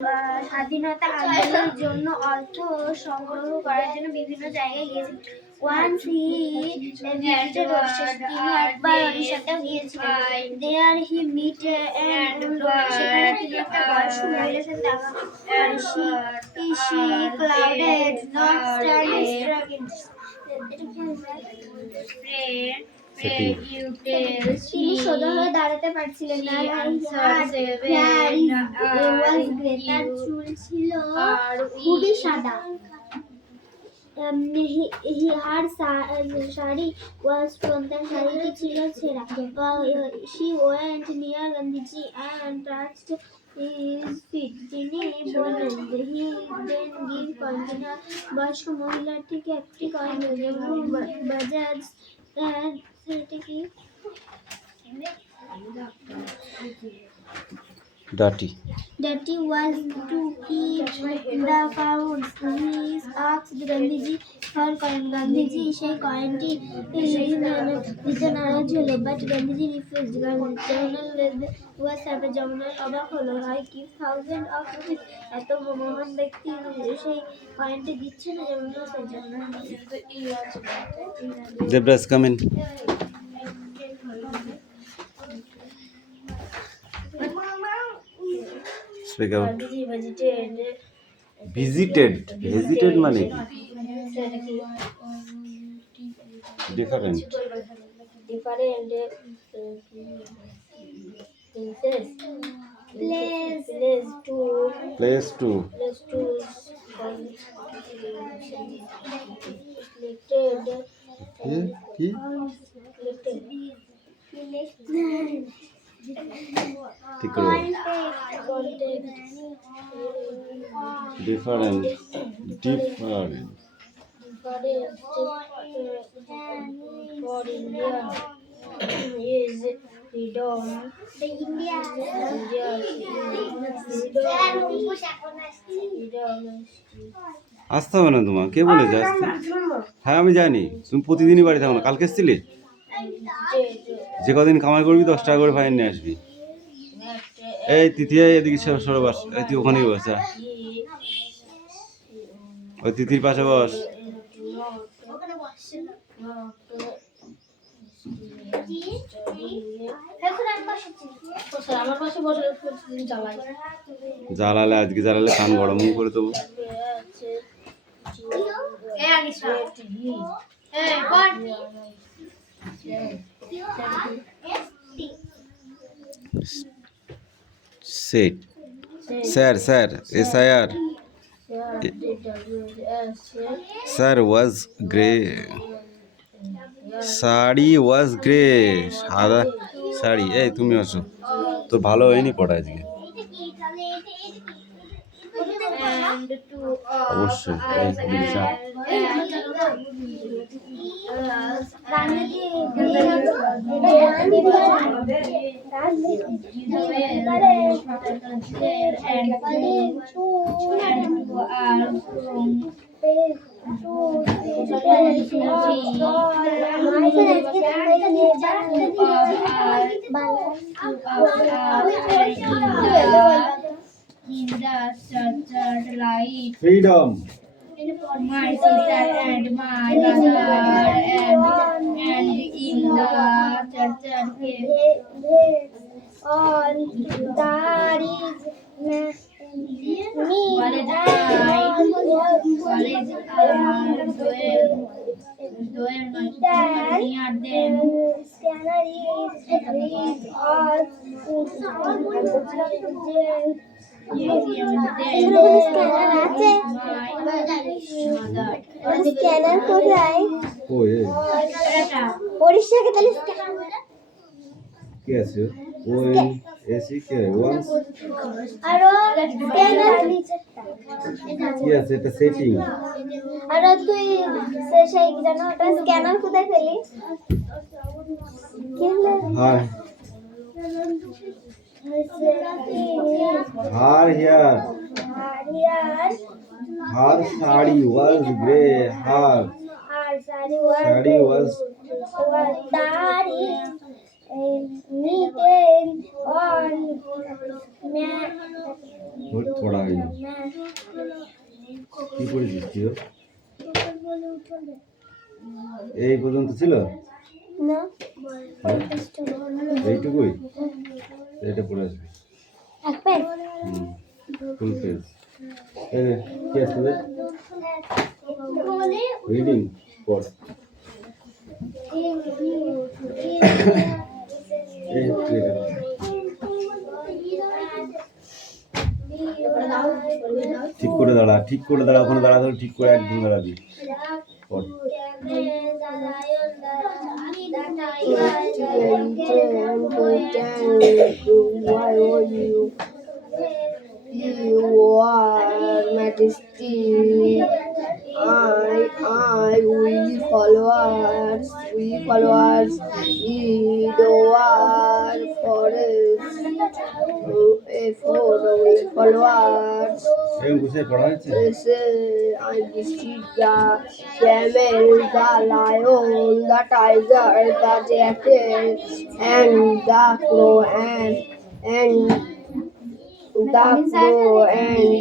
স্বাধীনতা আন্দোলনের জন্য অর্থ সংগ্রহ করার জন্য বিভিন্ন জায়গায় গিয়েছিলেন। ওয়ান্স হি ভিজিটেড ওডিশা, তিনি একবার ওড়িশাতেও গিয়েছিলেন। দেয়ার হি মিট এন্ড সেখানে তিনি একটা বয়স্ক মহিলার সাথে দেখা করেন। She clouded not stand struggle. তিনি সোজা হয়ে দাঁড়াতে পারছিলেন না। তার চুল ছিল খুবই সাদা। তার শাড়ি ওয়াজ torn, তার শাড়িটি ছিল ছেঁড়া। She went near Gandhiji and touched his feet. তিনি বললেন, he then gave coin. তিনি বয়স্ক মহিলাটিকে একটি কয়েন দিলেন। বাজাজ সেটা কি Dirty was to keep the pounds. He asked Gandhiji for coin. Gandhiji সেই কয়েনটি দিতে নারাজ হলো, but Gandhiji refused. Jawaharlal was savage. Jawaharlal অবাক হলো। I give thousand of rupees. এত মহান ব্যক্তি সেই কয়েনটি দিচ্ছে না। Zebra's coming. Speak out. Visited মানে different place to different for India is freedom. আসতে হবে না তোমার, কে বলেছে আসতে? হ্যাঁ আমি জানি, তুমি প্রতিদিনই বাড়ি থাকো না। কালকে এসেছিলে? যে কদিন কামাই করবি 10 টাকা করে ফাইন নিয়ে আসবি। এই তৃতীয় এদিকে সরে বস, এই তুই ওখানেই বস। ওই তিথির পাশে বস। জ্বালালে আজকে জ্বালালে কান গরম করে দেবো। স্যার SIR স্যার ওয়াজ গ্রে, শাড়ি ওয়াজ গ্রে, সাদা শাড়ি। এই তুমি আসো, তো ভালো হয়নি পড়া আজকে। অবশ্যই in the structured light. Freedom. My sister and my brother and in the structured all there is me and near them. Scanner is all scanner কোথায়? ওড়িশাকে তাহলে কি আছে? ও এসি কে ওয়ান্স আর স্ক্যানার কি আছে? এটা সেটিং। আর তুই সেই জানো ওটা স্ক্যানার কোথায় পেলি? হ্যাঁ here her sari was grey. Her sari was meeting on থোড়া হয়নি কি পড়েছিস তুই এই পর্যন্ত ছিল না এইটুকুই এটা পড়ে আসবে এক পেজ ফুল পেজ কি আছে রিডিং পড় ঠিক করে দাঁড়া ওখানে দাঁড়া ধরে ঠিক করে একদম দাঁড়াবি পড় Your Majesty, we followers, lead our forest, followers. বুঝে পড়া হয়েছে I visit the camel, the lion, the tiger, the jackal, and the crow, and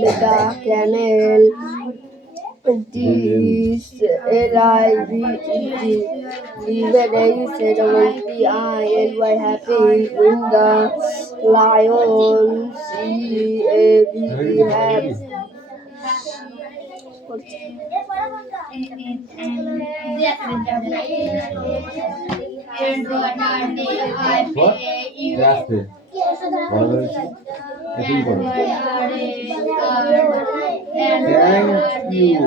the camel. This alive even said I happy in the lion we have রাস্তে ভালো হয়েছে এখন পড়ো thank you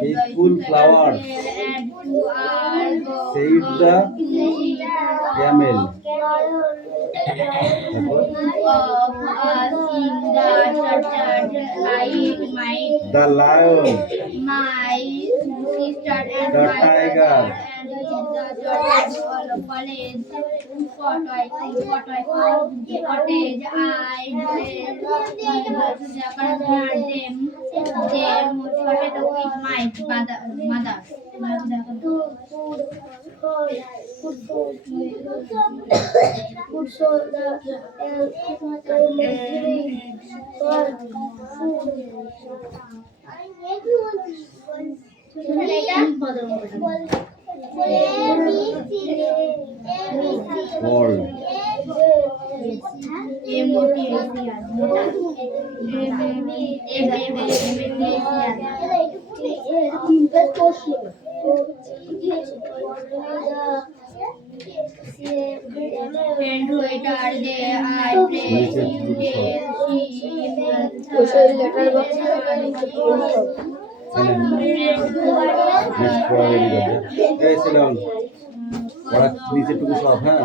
faithful flowers said the camel the lion my sister and the my tiger and the college cottage them with my mother. all And later they I pray পড়া নিচেটুকু সব হ্যাঁ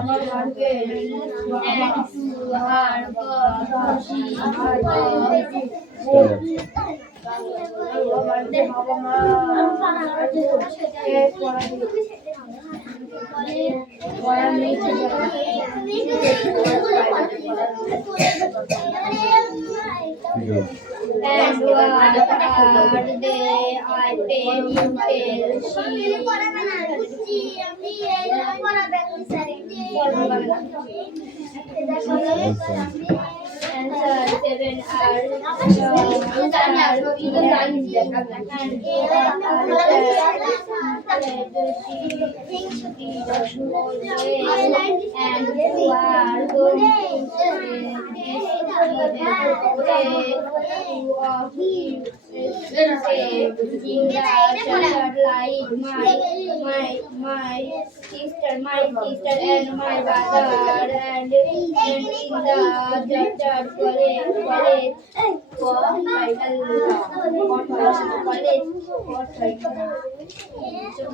And what are they? I pay you my sister and my brother and in the church college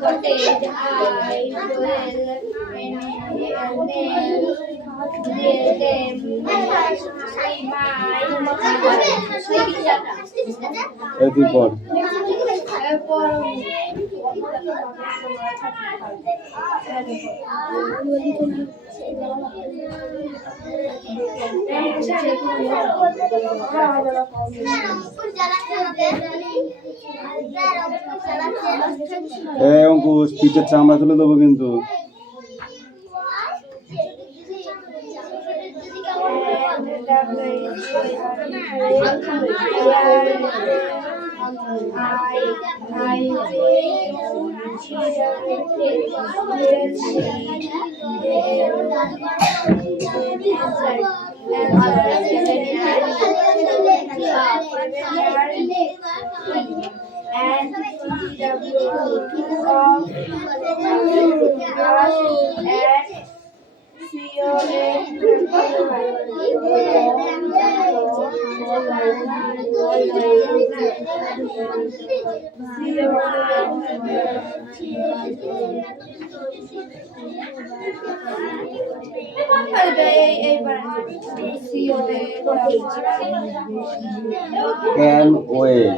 cottage এই তুই পড় অঙ্কুশ পিঠের চামড়া তুলে দেবো কিন্তু। Can wait.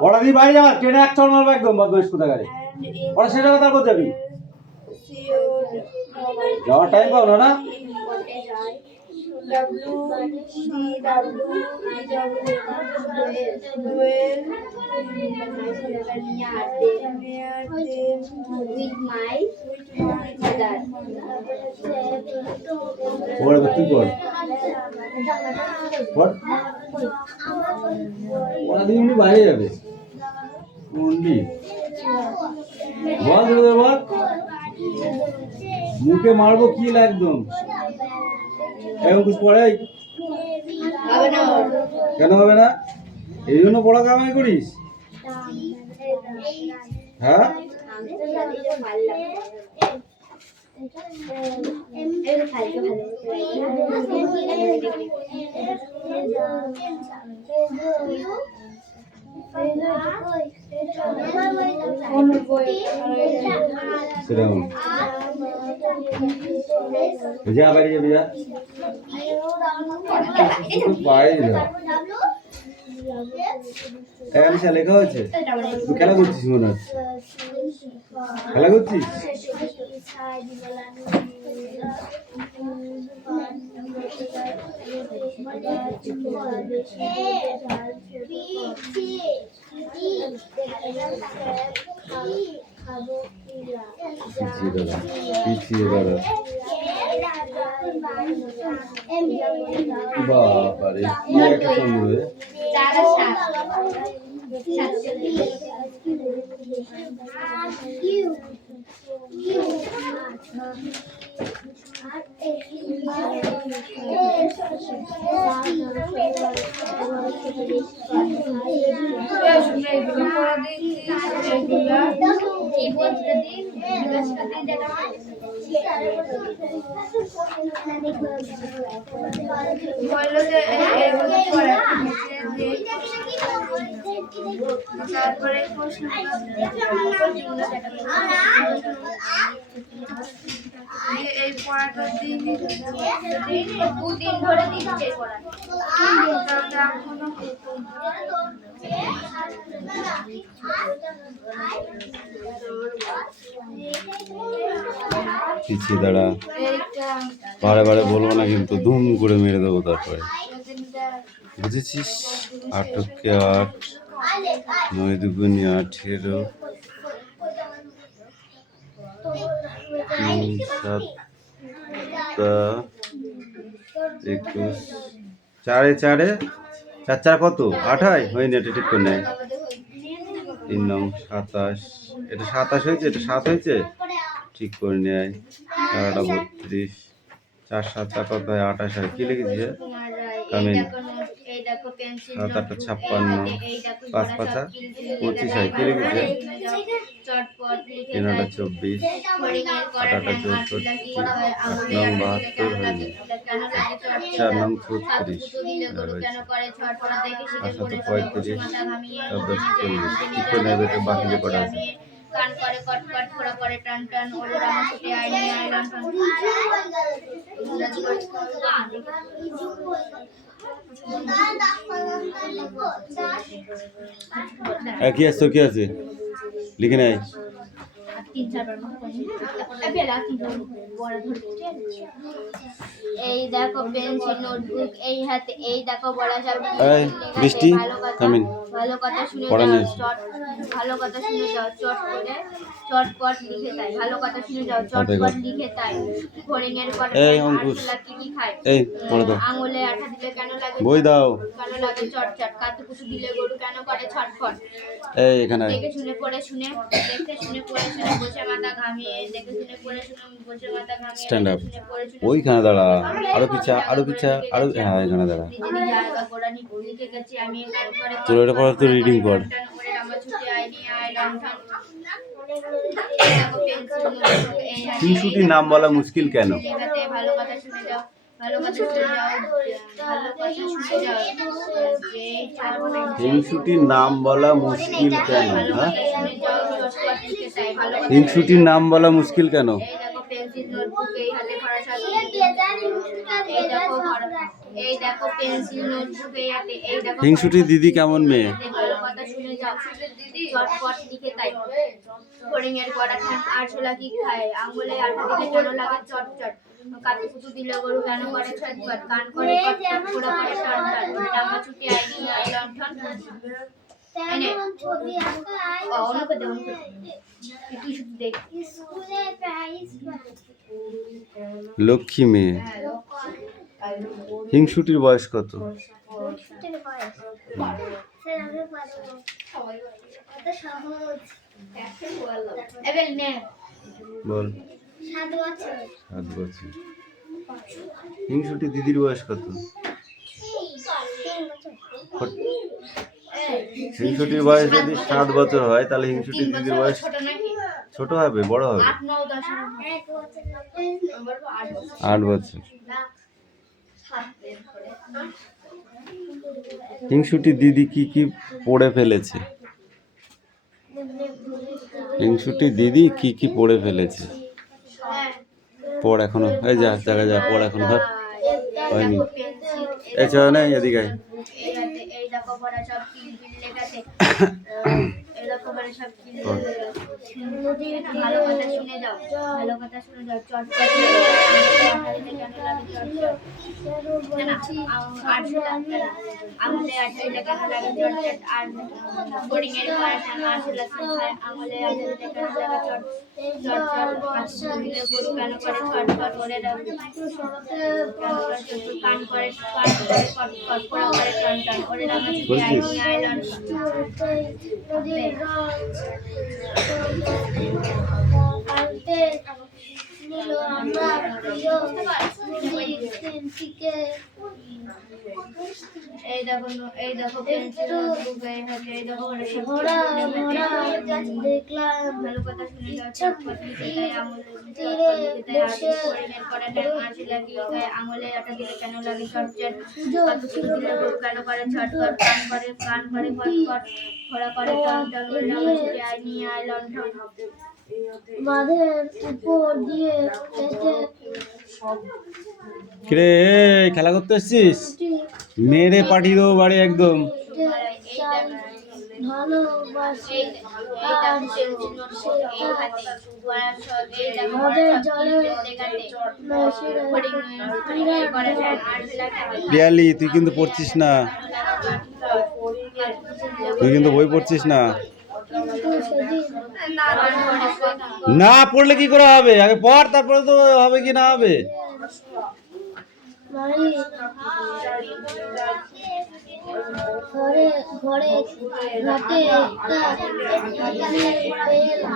পড়া দিয়ে বাইরে যাওয়ার ট্রেনে এক চড় মারবো একদম বদমাইশ কোথাকারে। পড়া শেষ হবে তারপর যাবি। যাওয়ার টাইম পাবো না। তুই কর পড়া দিয়ে এমনি বাইরে যাবে। বল বল মুখে মারবো কি একদম। কিছু পড়াই কেন হবে না? এই জন্য পড়া কামাই করিস? হ্যাঁ যা বাড়ি যাবি যা লেখা হয়েছে। তুই খেলা করছিস মনে হচ্ছে। খেলা করছিস? বাবারে কি একটা সুন্দর তারপরে এই পড়াটা দিনই দুদিন ধরে দিচ্ছে পিছিয়ে দাঁড়া। বারে বারে বলবো না কিন্তু ধুম করে মেরে দেবো তারপরে। বুঝেছিস? 8 কে 8, 9 দুগুণে 18, 3 7 21, 4 4 4 কত? 8 হয়? হয়নি, এটা ঠিক করে নেয়। 3 9 27, এটা 27 হয়েছে, এটা 7 হয়েছে, ঠিক করে নেয়। 4টা 32, 4 7 কত হয়? 28 হয়। কি লিখেছিস? কমেন্ট পেন্সিল 7 8 56 এই দেখো 5 বড়া 5 সব পেন্সিল 25 হয় কি লিখেছে চটপট লিখে 3 দেয় 24 হরিণের করা 8 8 ঠ্যাং আটলা কি 64 হয় 8 আঙুলে 9 আটলা 72 হয়ে যায় কেন লাগে চট 4 9 সাত 36 পুজো দিলে গরু কেন করে ছটফট দেখে শিখে 5 পড়ে 7 শুনে 35 মাথা ঘামিয়ে 14 40 ইকো নেবে বাকি যে কটা আছে কান করে কটকট ফোড়া করে টান টান ওরে রামা ছুটে আইনি আইলাম টান কি আছে কি আছে লিখে নাই তিন চারবার এই দেখো পেন্সিল নোটবুক এই হাতে এই দেখো বড়া সব এই বৃষ্টি কামিন ভালো কথা শুনে পড়া যাও নিয়ে এসো। চট ভালো কথা শুনে যাও চট করে চটপট লিখে তাই ভালো কথা শুনে যাও হাতে চটপট কর। লিখে তাই হরিণের কটা এই ঠ্যাং, অঙ্কুশ। আরশোলা কি কি খায় এই পড়ে দাও আঙুলে আঠা দিলে কেন লাগে বই দাও কেন লাগে চটচট কাতু কুতু দিলে গরু কেন করে ছটফট এই এখানে আয়। দেখে শুনে পড়ে শুনে দেখে শুনে পড়ে শুনে বসে মাথা ঘামিয়ে দেখে শুনে পড়ে শুনে বসে মাথা ঘামিয়ে স্ট্যান্ড আপ দেখে শুনে পড়ে শুনে ওইখানে দাঁড়া আরো পিছা আরো হ্যাঁ এখানে দাঁড়া নিজে নিজে আগা গোড়া লিখে গেছি আমি তারপরে তোর এটা পড়া তো রিডিং কর ওরে আমার ছুটি আইনি আই লন্ঠন হিংসুটির নাম বলা মুশকিল কেন ভালো কথা শুনে যাও ভালো কথা শুনে যাও ভালো কথা শুনে যাও এই চার হিংসুটির নাম বলা মুশকিল কেন ভালো হ্যাঁ কথা শুনে যাও চটপট লিখে তাই ভালো কথা হিংসুটির নাম বলা মুশকিল কেন এই দেখো পেন্সিল নোটবুক এই হাতে ভরা সব এই দেখো এই দেখো পেন্সিল নোটবুক এই হাতে এই দেখো হিংসুটির দিদি কেমন মেয়ে ভালো কথা শুনে যাও চটপট লিখে তাই হরিণের কড়া ঠ্যাং আরশোলা কি খায় আঙুলে আঠা দিলে কেন লাগে চটচট কাতু কুতু দিলে গরু কেন করে ছটফট কান করে কটকট ফোড়া করে টান টান ডাঙা ছুটি আইনি আই লন্ঠন এনে ছবি আঁকা আই অনুকে দে অনুকে তুই শুধু দেখ স্কুলে প্রাইজ লক্ষ্মী মেয়ে হিংসুটির বয়স কত ছুটির বয়স স্যার আমি পারবো কত সহজ এবেল নে বল 7 বছর 7 বছর হিংসুটির দিদির বয়স কত 3 বছর হিংসুটির বয়স যদি 7 বছর হয় তাহলে হিংসুটির দিদির বয়স ছোট নাকি ছোট হবে বড় হবে 8 9 10 1 বছর 8 বছর হিংসুটির দিদি কি কি পড়ে ফেলেছে হিংসুটির দিদি কি কি পড়ে ফেলেছে পড় এখনো এই যা জায়গা যা পড় এখন ধর হয়নি এই চল না এদিকে আয়। এই দেখো বড় সব কিলবিল লেখাতে এই দেখো বড় সব কিলবিল ভালো কথা শুনে যাও ভালো কথা শুনে যাও চটপট কেন লাগে চটপট আঙুলে আঠা কেন লাগে চটচট আর হরিণের কড়া ঠ্যাং আরশোলা কি খায় আঙুলে আঠা দিলে কেন লাগে চটচট কাতু দিলে গরু কেন করে ছটফট ওরে কান করে কটকট ফোড়া করে টান টান ওরে রামা ছুটি আইনি আই লন্ঠন নদীর কালকে নীল আমরা প্রিয় নদীর সেন্টিকে এই দেখো পেন্সিল নোটবুক এই হাতে এই দেখো ঘোড়া দেখলাম ভালো কথা শুনে যাও চটপট লিখে তাই আঙুলে বসে হরিণের কড়া ঠ্যাং আরশোলা কি খায় আঙুলে আটা দিলে কেন লাগে চটচট কত কিছু দিলে গরু কেন করে ছটফট কান করে কটকট ফোড়া করে টান টান ওরে রামা ছুটি আইনি আই লন্ঠন বাঁধের উপর দিয়ে পেতে কিরে খেলা করতে এসছিস মেরে পাঠিয়ে দেবো বাড়ি একদম চাই ভালোবাসে আর নদের জলে পিয়ালি তুই কিন্তু পড়ছিস না তুই কিন্তু বই পড়ছিস না না পড়লে কি করে হবে আগে পড় তারপরে তো হবে কি না হবে মারি ঘরে ঘরে ঘাটে একটা তেল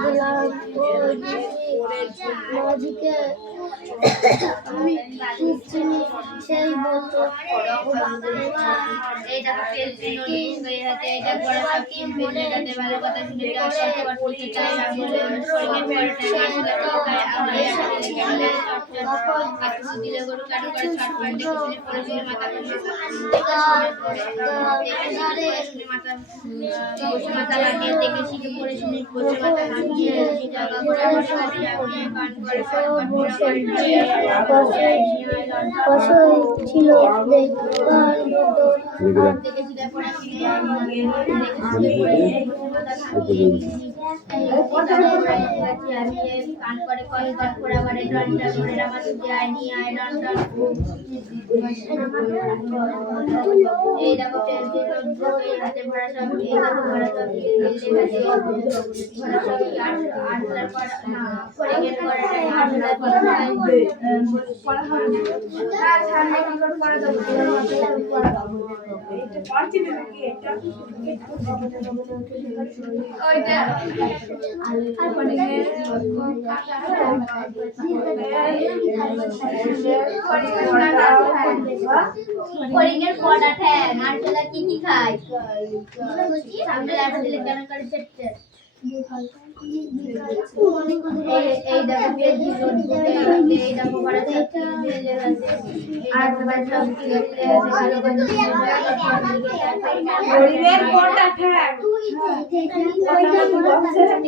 দিলাম ওই মাঝিকে আমি খুব চিনি সেই বলতো এই দেখো তেল চিনি হয়ে হাতে এটা বড় সব কিন পেলে যাতে ভালো কথা শুনে যাও সব করতে চাই আমলে শরীরে পড়তে না খায় আমরা কেমনে কাটু দিলে গরু কাটু করে ছট করে দেখে শুনে পড়ে মাথা মাথা লাগিয়ে দেখে শিখে পড়ে শুনে বসে মাথা নামিয়ে জায়গা করে কান করে বসে ছিল দেখবার মতো দেখে শিখে পড়ে আমি কান করে কয় ঘর ঘোরা ঘরে ডনটা করে আমার আয় নিয়ে আয় ডনটা এই দেখো তেল দিয়ে এই হাতে ভরা সব এই দেখো ভরা সব ভরা সব আর পর করে গেল করে আর পর পড়া হবে না ছাড়লে কি করে পড়া যাবে এটা পারছি না নাকি এটা ওইটা আর পড়িংয়ের পড়িংয়ের পড়া ঠ্যাং আর চলা কি কি খায় সামনে লাঠি দিলে কেন করে চেটে এই দেখো পেজি রোড এই দেখো বড় চাকরি দিলে আছে আর তোমার সব কি করতে ভালো করে পরিবের কোটা ঠ্যাং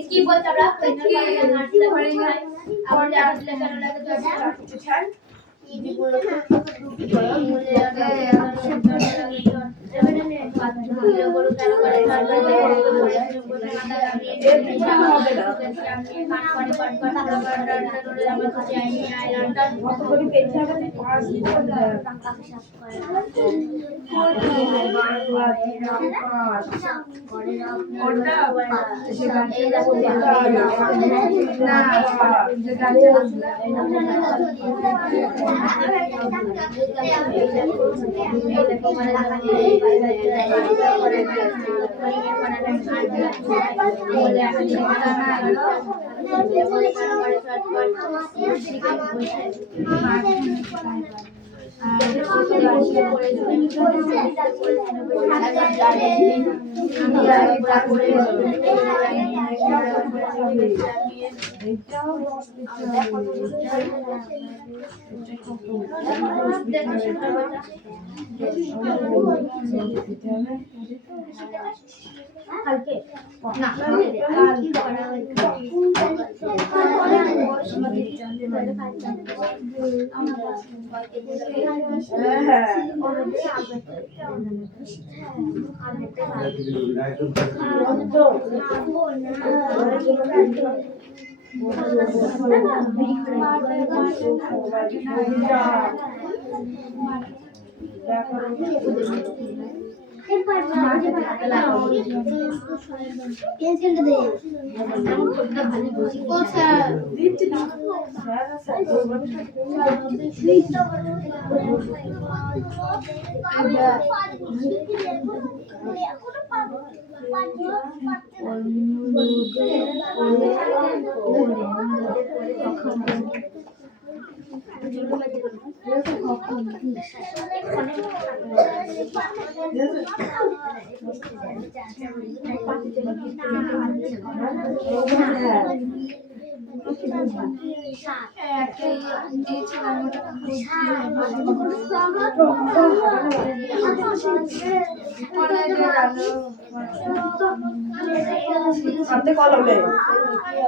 কি বলছ আমরা কি নাচলে পড়ে যায় আমার যারা দিলে কেন লাগে তো ঠ্যাং কি বলো বলে গরু কেন করে কালকে না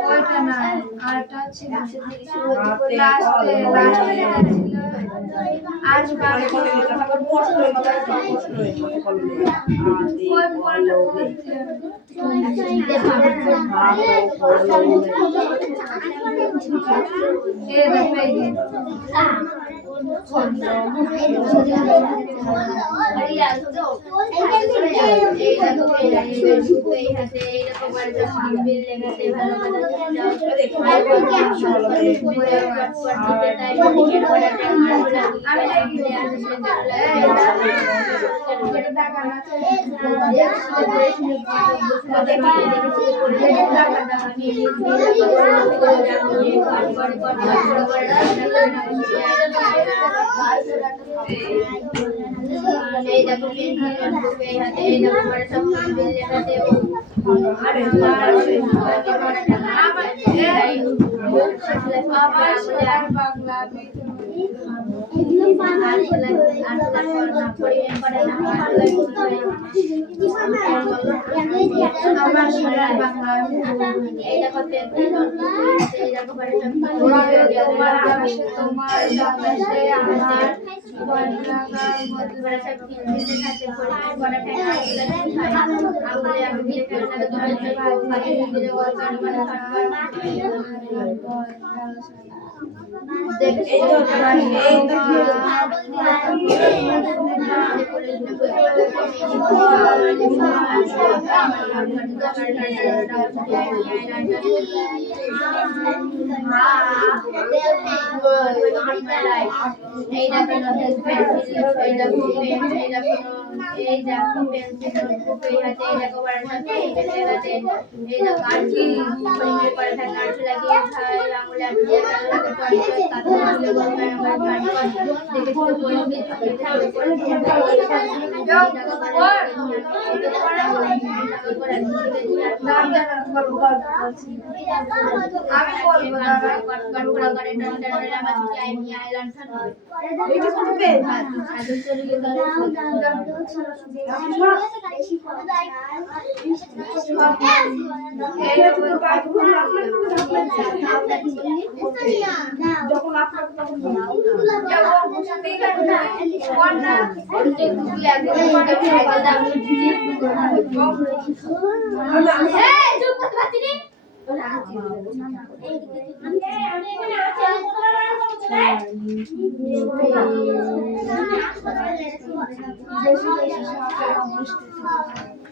ওইটা না আরটা ছিল লাস্টে আজ কাল এই দেখো পেন্সিল নোটবুক এই হাতে এই দেখো বড় সব পেন্সিল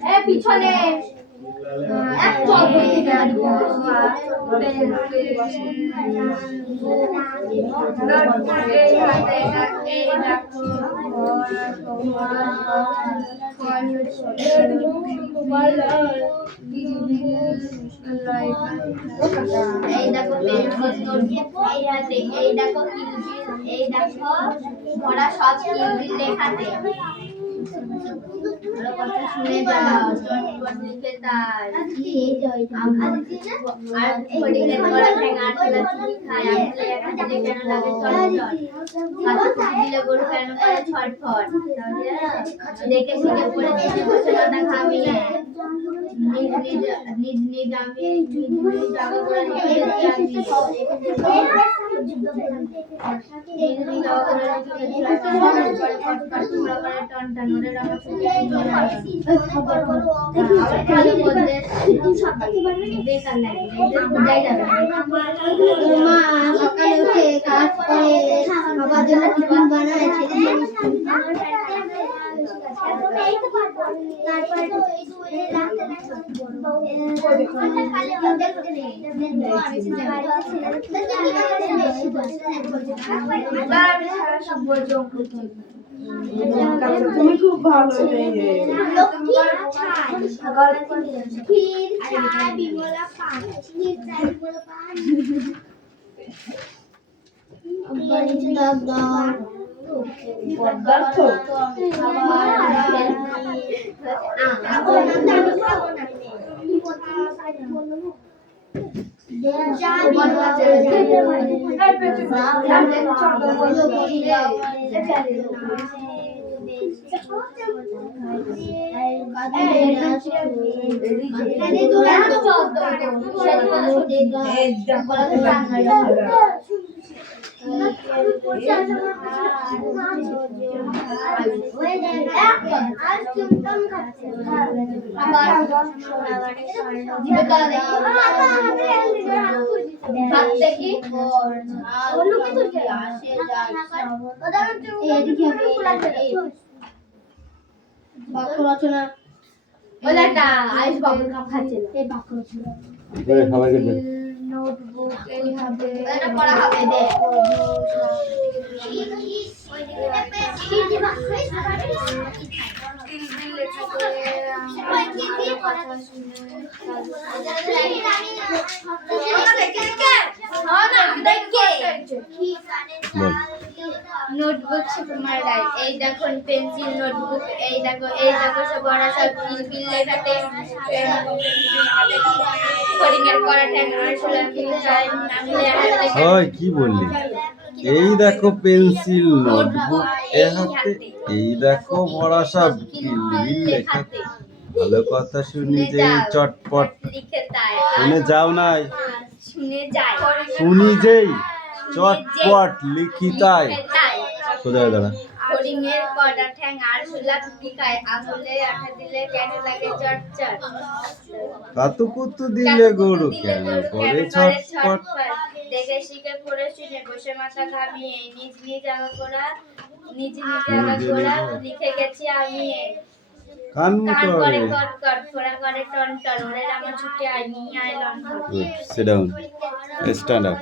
লেখাতে পিছনে এই দেখো এই দেখো এই দেখো ওরা সব কিলবিল লেখাতে শুনে যাও চটপট লিখে তাই আর পড়িলে বড় ঠেঙ্গা চলে চুরি খায় আসলে একটা দিলে কেন লাগে চটপট কাছে দিলে গরু কেন করে ছটফট দেখে শিখে পড়ে দিতে বসে না খাবি নিজ নিজ আমি জায়গা করে সকালে উঠে কাজ করে বাবার জন্য টিফিন বানায় তুমি খুব ভালো বাক্য রচনা ওলাটা আইস বাবুর কাপ খাচ্ছে সবাইকে নোটবুক এটা পড়া হবে দে বল। নোটবুক সুকুমার রায়, এই দেখুন পেন্সিল নোটবুক, এই দেখো সব বড় সব কিলবিল লেখাতে ফড়িংয়ের কড়া ঠ্যাং আরশোলা কি চাই নামলে হাতে ওই কি বললি? এই দেখো পেন্সিল নোটবুক এ হাতে, এই দেখো বড়া সব কিলবিল লেখাতে। ভালো কথা শুনি যে চটপট লিখে তাই শুনে যাও নাই, শুনে যায় শুনি যেই চটপট লিখি তাই। সোজা হয়ে দাঁড়া। ফড়িংয়ের কড়া ঠ্যাং আরশোলা কি খায় আঙুলে আঠা দিলে কেন লাগে চটচট কাতুকুতু দিলে গরু কেন করে ছটপট। দেখে শিখে পড়ে শুনে বসে মাথা ঘামিয়ে নিজ নিজ আগা করা লিখে গেছি আমি কান কান করে করে কটকট ফোড়া করে টনটন ওরে রামা ছুটে আয় নিয়ে আয় লন্ঠন সিট ডাউন, স্ট্যান্ড আপ।